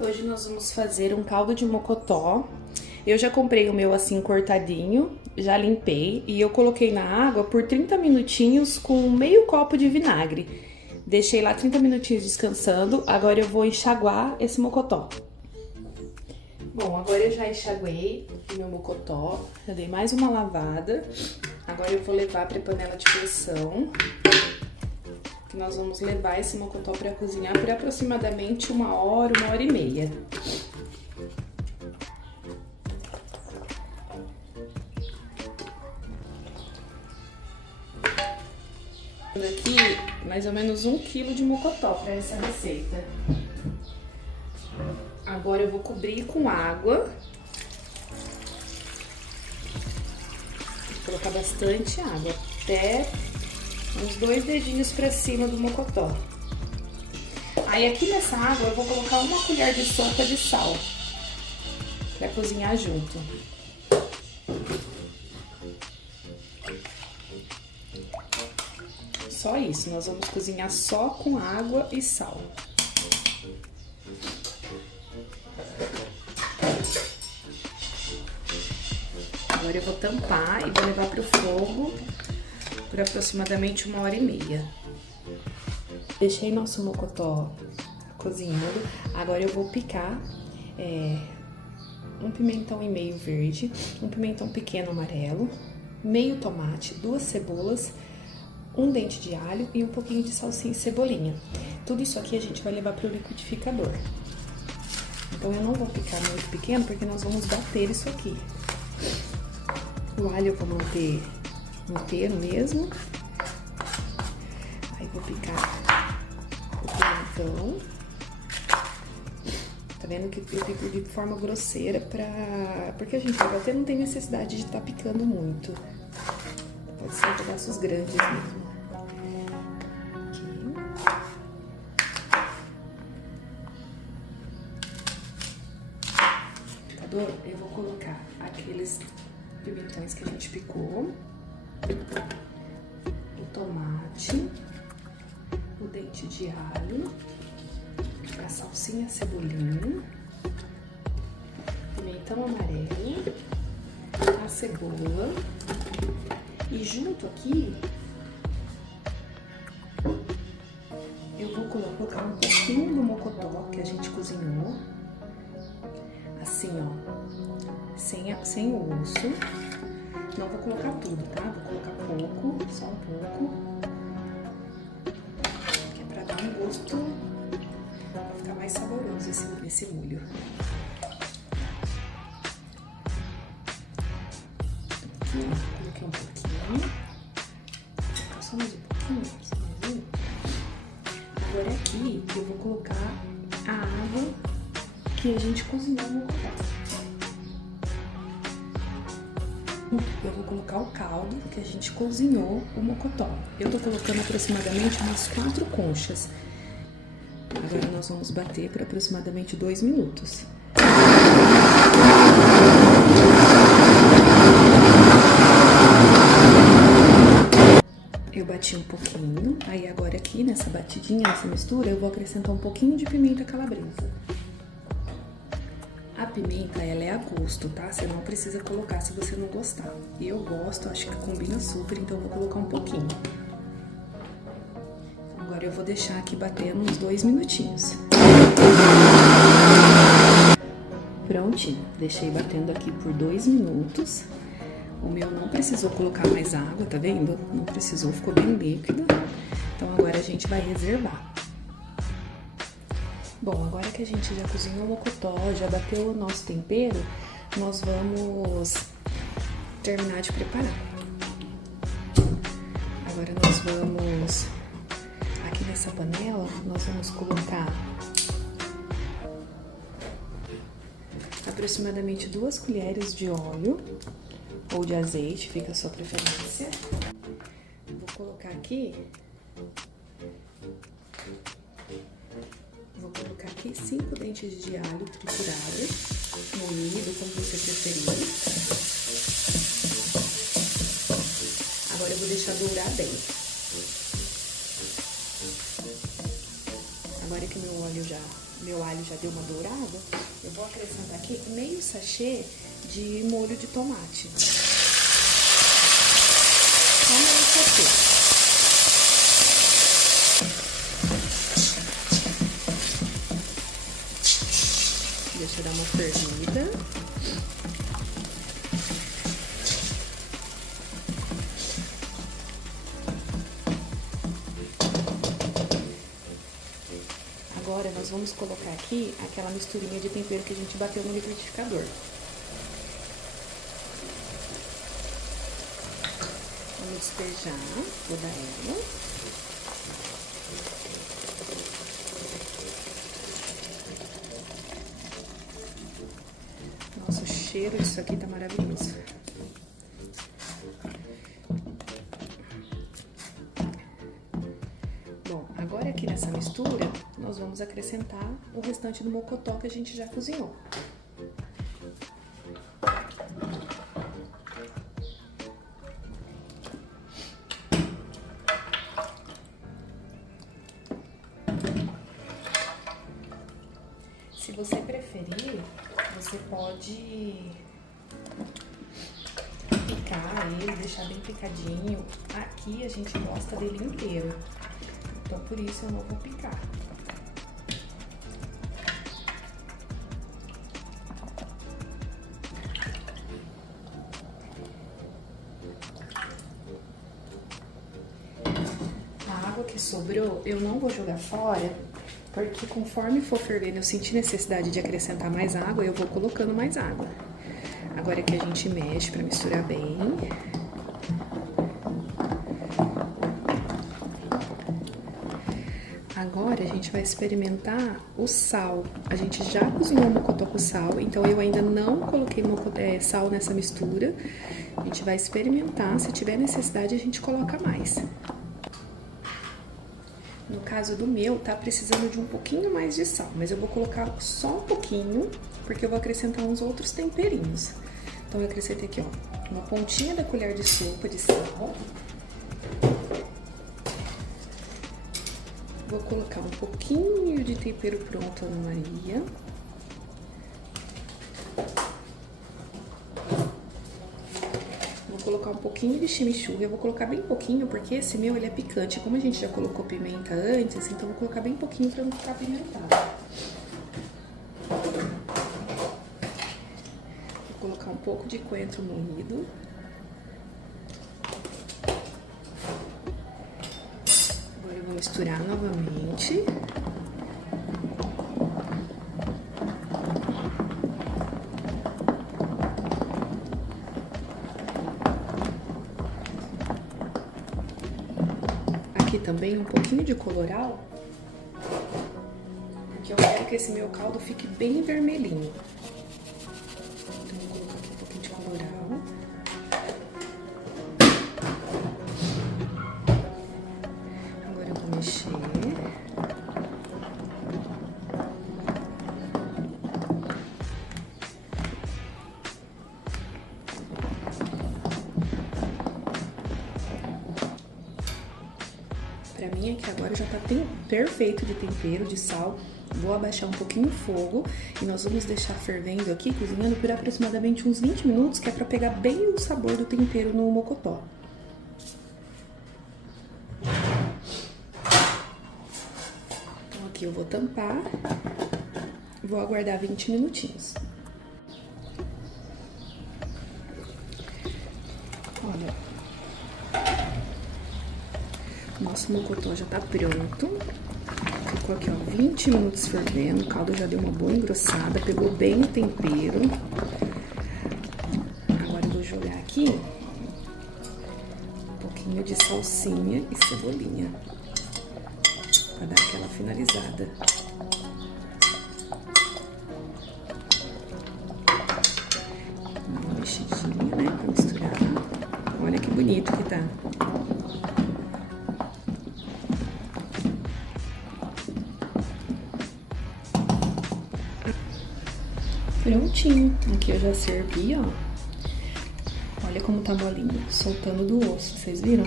Hoje nós vamos fazer um caldo de mocotó. Eu já comprei o meu assim cortadinho, já limpei e eu coloquei na água por 30 minutinhos com meio copo de vinagre. Deixei lá 30 minutinhos descansando, agora eu vou enxaguar esse mocotó. Bom, agora eu já enxaguei o meu mocotó, já dei mais uma lavada. Agora eu vou levar para a panela de pressão. Que nós vamos levar esse mocotó para cozinhar por aproximadamente 1 hora e meia. Aqui mais ou menos 1 quilo de mocotó para essa receita. Agora eu vou cobrir com água. Vou colocar bastante água, até uns 2 dedinhos pra cima do mocotó. Aí aqui nessa água eu vou colocar 1 colher de sopa de sal pra cozinhar junto. Só isso, nós vamos cozinhar só com água e sal. Agora eu vou tampar e vou levar pro fogo por aproximadamente 1 hora e meia. Deixei nosso mocotó cozinhando. Agora eu vou picar um pimentão e meio verde, um pimentão pequeno amarelo, meio tomate, 2 cebolas, 1 dente de alho e um pouquinho de salsinha e cebolinha. Tudo isso aqui a gente vai levar pro liquidificador. Então eu não vou picar muito pequeno porque nós vamos bater isso aqui. O alho eu vou manter inteiro mesmo. Aí vou picar o pimentão. Tá vendo que eu pico de forma grosseira porque a gente vai bater, não tem necessidade de estar picando muito. Pode ser pedaços grandes mesmo. Eu vou colocar aqueles pimentões que a gente picou, o tomate, o dente de alho, a salsinha, a cebolinha, pimentão amarelo, a cebola e junto aqui eu vou colocar um pouquinho do mocotó que a gente cozinhou. Assim, ó, sem o osso. Não vou colocar tudo, tá? Vou colocar pouco, só um pouco. Que é pra dar um gosto, pra ficar mais saboroso esse molho. Aqui, coloquei um pouquinho. Vou colocar só mais um pouquinho, Agora aqui eu vou colocar a água que a gente cozinhou no mocotó. Eu vou colocar o caldo que a gente cozinhou o mocotó. Eu tô colocando aproximadamente umas 4 conchas. Agora nós vamos bater por aproximadamente 2 minutos. Eu bati um pouquinho, aí agora aqui nessa batidinha, nessa mistura, eu vou acrescentar um pouquinho de pimenta calabresa. A pimenta, ela é a gosto, tá? Você não precisa colocar se você não gostar. Eu gosto, acho que combina super, então eu vou colocar um pouquinho. Agora eu vou deixar aqui batendo uns 2 minutinhos. Prontinho, deixei batendo aqui por 2 minutos. O meu não precisou colocar mais água, tá vendo? Não precisou, ficou bem líquido. Então agora a gente vai reservar. Bom, agora que a gente já cozinhou o mocotó, já bateu o nosso tempero, nós vamos terminar de preparar. Agora nós vamos, aqui nessa panela, nós vamos colocar aproximadamente 2 colheres de óleo ou de azeite, fica a sua preferência. Vou colocar aqui... Vou colocar aqui 5 dentes de alho triturado, moído, como você preferir. Agora eu vou deixar dourar bem. Agora que meu óleo já meu alho já deu uma dourada, eu vou acrescentar aqui meio sachê de molho de tomate. Só meio sachê. Deixa eu dar uma fervida. Agora nós vamos colocar aqui aquela misturinha de tempero que a gente bateu no liquidificador. Vamos despejar toda ela. Nossa, o cheiro disso aqui tá maravilhoso. Bom, agora aqui nessa mistura, nós vamos acrescentar o restante do mocotó que a gente já cozinhou. Se você preferir, você pode picar ele, deixar bem picadinho. Aqui a gente gosta dele inteiro, então por isso eu não vou picar. A água que sobrou eu não vou jogar fora, porque conforme for fervendo eu sentir necessidade de acrescentar mais água, eu vou colocando mais água. Agora que a gente mexe para misturar bem. Agora a gente vai experimentar o sal. A gente já cozinhou o mocotó com sal, então eu ainda não coloquei sal nessa mistura. A gente vai experimentar, se tiver necessidade a gente coloca mais. No caso do meu, tá precisando de um pouquinho mais de sal, mas eu vou colocar só um pouquinho, porque eu vou acrescentar uns outros temperinhos. Então eu acrescentei aqui, ó, uma pontinha da colher de sopa de sal. Vou colocar um pouquinho de tempero pronto, Ana Maria. Vou colocar um pouquinho de chimichurri. Eu vou colocar bem pouquinho, porque esse meu ele é picante. Como a gente já colocou pimenta antes, então vou colocar bem pouquinho pra não ficar apimentado. Vou colocar um pouco de coentro moído. Vou misturar novamente. Aqui também um pouquinho de colorau, porque eu quero que esse meu caldo fique bem vermelhinho. Então vou colocar aqui um pouquinho de colorau. Agora eu vou mexer. Pra mim aqui agora já tá perfeito de tempero, de sal. Vou abaixar um pouquinho o fogo e nós vamos deixar fervendo aqui, cozinhando por aproximadamente uns 20 minutos, que é pra pegar bem o sabor do tempero no mocotó. Então aqui eu vou tampar, vou aguardar 20 minutinhos. Olha, nosso mocotó já tá pronto. Ficou aqui, ó, 20 minutos fervendo. O caldo já deu uma boa engrossada, pegou bem o tempero. Agora eu vou jogar aqui um pouquinho de salsinha e cebolinha, pra dar aquela finalizada. Uma mexidinha, né, pra misturar. Olha que bonito que tá. Prontinho, aqui eu já servi, ó. Olha como tá molinho, soltando do osso, vocês viram?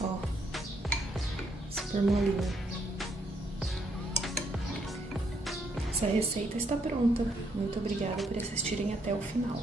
Ó, super molinho. nossa receita está pronta. Muito obrigada por assistirem até o final.